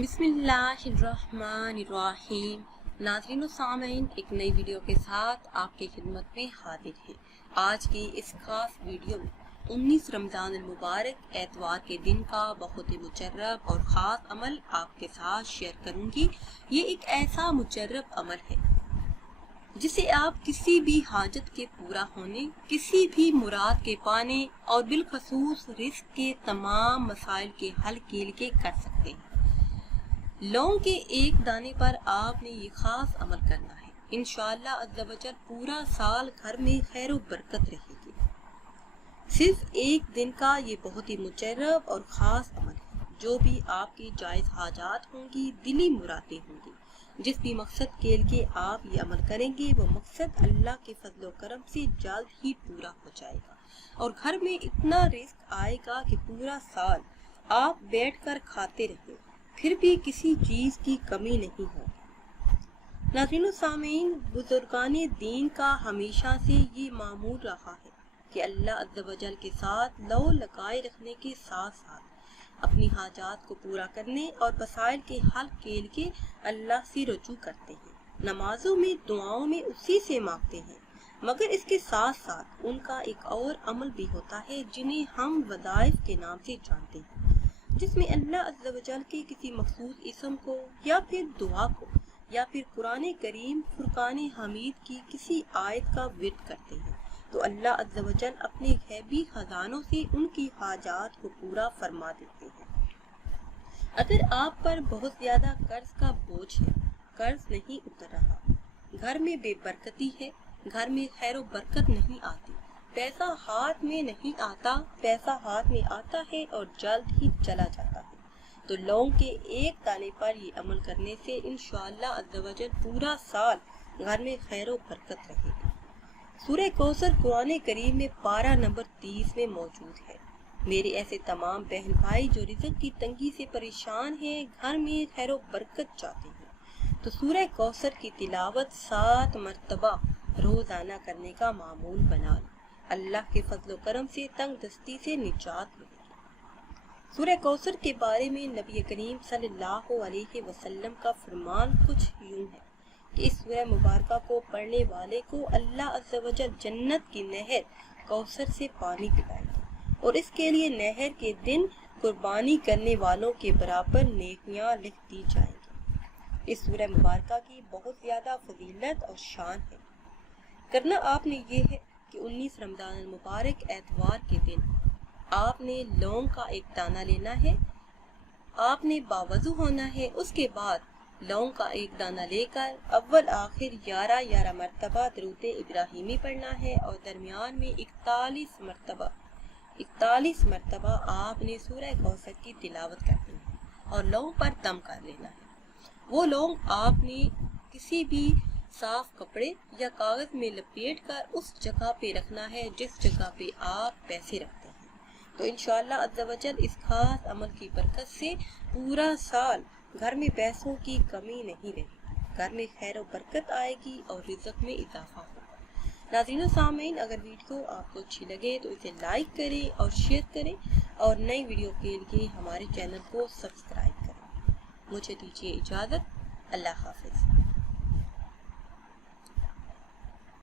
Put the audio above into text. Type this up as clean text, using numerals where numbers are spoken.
बिस्मिल्लाहिर्रहमानिर्रहीम। नाज़रीन व सामीन, एक नई वीडियो के साथ आपकी खिदमत में हाजिर है। आज की इस खास वीडियो में 19 रमज़ान मुबारक एतवार के दिन का बहुत ही मुजर्रब और ख़ास अमल आपके साथ शेयर करूंगी। ये एक ऐसा मुजर्रब अमल है जिसे आप किसी भी हाजत के पूरा होने, किसी भी मुराद के पाने और बिलखसूस रिस्क के तमाम मसाइल के हल के लिए कर सकते हैं। लौंग के एक दाने पर आपने ये खास अमल करना है। इंशाअल्लाह अज़्ज़ा वजल पूरा साल घर में खैर बरकत रहेगी। सिर्फ एक दिन का ये बहुत ही मुजर्रब और ख़ास अमल है। जो भी आपकी जायज़ हाजात होंगी, दिली मुरादें होंगी, जिस भी मकसद के लिए आप ये अमल करेंगे, वो मकसद अल्लाह के फजल व करम से जल्द ही पूरा हो जाएगा और घर में इतना रिस्क आएगा कि पूरा साल आप बैठकर खाते रहें, फिर भी किसी चीज़ की कमी नहीं होगी। नाज़रीन व सामीन, बुजुर्गाने दीन का हमेशा से ये मामूल रहा है कि अल्लाह अज़्ज़ा वजल के साथ लौ लगाए रखने के साथ साथ अपनी हाजात को पूरा करने और मसाइल के हल के लिए अल्लाह से रुजू करते हैं। नमाजों में, दुआओं में उसी से मांगते हैं, मगर इसके साथ साथ उनका एक और अमल भी होता है जिन्हें हम वज़ाइफ के नाम से जानते हैं, जिसमें अल्लाह अज़्ज़ा वजल के किसी मखसूस इसम को या फिर दुआ को या फिर कुरान करीम फुरकान हमीद की किसी आयत का विर्द करते हैं, तो अल्लाह अज़्ज़ा वजल अपने गैबी खजानों से उनकी हाजात को पूरा फरमा देते हैं। अगर आप पर बहुत ज्यादा कर्ज का बोझ है, कर्ज नहीं उतर रहा, घर में बेबरकती है, घर में खैर बरकत नहीं आती, पैसा हाथ में नहीं आता, पैसा हाथ में आता है और जल्द ही चला जाता है, तो लौंग के एक दाने पर ये अमल करने से इंशाअल्लाह अज़्ज़ा वजल पूरा साल घर में खैर बरकत रहेगी। सूरह कौसर कुरान करीम में पारा नंबर 30 में मौजूद है। मेरे ऐसे तमाम बहन भाई जो रिज़्क़ की तंगी से परेशान हैं, घर में खैर बरकत चाहते हैं, तो सूरह कौसर की तिलावत 7 मरतबा रोजाना करने का मामूल बना लें। अल्लाह के फजल करम से तंग दस्ती से निजात मिलेगी। सूरह कौसर के बारे में नबी करीम सल्लल्लाहु अलैहि वसल्लम का फरमान कुछ यूं है कि इस सूरह मुबारका को पढ़ने वाले को अल्लाह अज़्ज़ा वजल जन्नत की नहर कौसर से पानी पिलाएगा और इसके लिए नहर के दिन कुर्बानी करने वालों के बराबर नेकियां लिख दी जाएंगी। इस सूरह मुबारका की बहुत ज्यादा फजीलत और शान है। करना आपने ये है कि 19 रमज़ान मुबारक एतवार के दिन आपने लौंग का एक दाना लेना है, आपने बावजू होना है, उसके बाद लौंग का एक दाना लेकर अव्वल आखिर 11 मरतबा दरूद इब्राहिमी पढ़ना है और दरमियान में 41 मरतबा आपने सूरह कौसर की तिलावत करनी है और लौंग पर दम कर लेना है। वो लौंग आपने किसी भी साफ कपड़े या कागज में लपेट कर उस जगह पे रखना है जिस जगह पे आप पैसे रखते हैं, तो इंशाअल्लाह अज़्ज़ा वजल इस खास अमल की बरकत से पूरा साल घर में पैसों की कमी नहीं रहेगी, घर में खैर और बरकत आएगी और रिज़्क़ में इजाफा होगा। नाज़रीन व सामीन, अगर वीडियो आपको अच्छी लगे तो इसे लाइक करें और शेयर करें और नई वीडियो के लिए हमारे चैनल को सब्सक्राइब करें। मुझे दीजिए इजाज़त। अल्लाह हाफ़िज़।